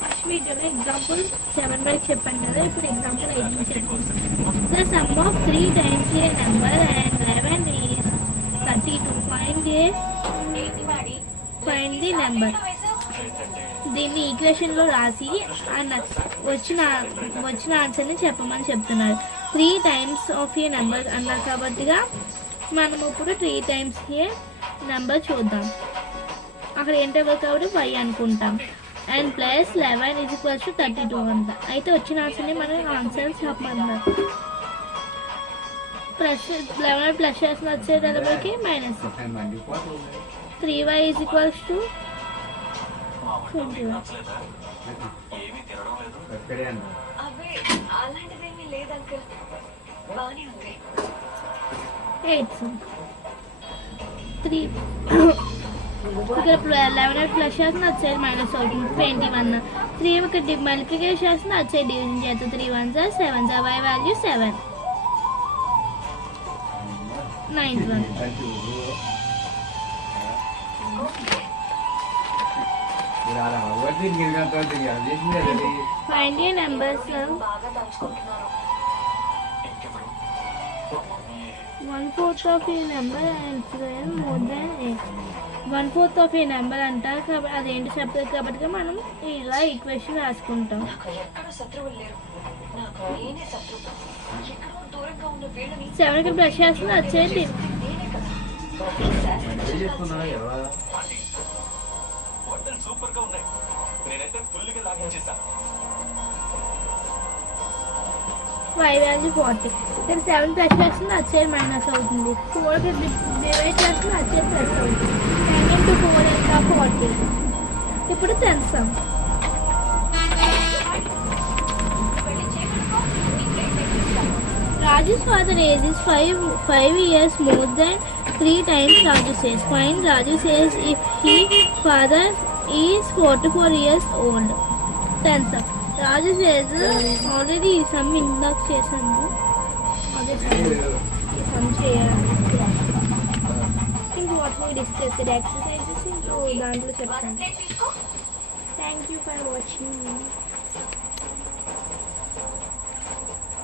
First వీడియోలో example 7 వరకు చెప్పాను కదా, ఇప్పుడు ఎగ్జాంపుల్ 8 చెప్పాను. The sum of 3 times a number and 11 is 32. Find the number. దీన్ని ఈక్వేషన్లో రాసి వచ్చిన ఆన్సర్ని చెప్పమని చెప్తున్నారు. 3 times of a number అన్నారు కాబట్టిగా మనం ఇప్పుడు 3 times a నెంబర్ చూద్దాం. అక్కడ ఏంటో కాబట్టి 5 అనుకుంటాం. And plus 11 is equals to 32 అంట. అయితే వచ్చిన ఆన్సర్ని మనం ఆన్సర్ చెప్పమన్నారు. ప్లస్ 11 ప్లస్ చేసిన వచ్చేటప్పటికి minus 3y is equals to 21. ఇక్కడ 11 ప్లస్ చేసిన వచ్చేది మైనస్ అవుతుంది 21. 3 ఇక్కడ మల్టిప్లికేషన్ చేసిన వచ్చేది డివిజన్ చేస్తుంది. 3 1s are 7s. y value 7. 9th one. Find your numbers. 1/4 of a number and more than 8. 1/4 of a number అంటారు కాబట్టి అదేంటి చెప్పలేదు కాబట్టి మనం ఇలా ఈక్వేషన్ రాసుకుంటాం. 7కి బ్రష్ చేస్తుంది వచ్చేది y వాల్యూ 40. ఇక్కడ 7 ప్లస్ చేస్తుంది వచ్చేది మైనస్ అవుతుంది. 4కి డివైడ్ చేస్తుంది వచ్చేది ప్లస్ అవుతుంది. 10 into 4 ఎంత 40. ఇప్పుడు 10 sum. Raju's father age is 5 years more than 3 times Raju says. Find Raju says if his father is 44 years old. 10 sum. Raju says already sum ఇందాక చేసాము. అదే sum చేయాలి. think what we discussed exercises దాంట్లో చెప్తాను. Thank you for watching.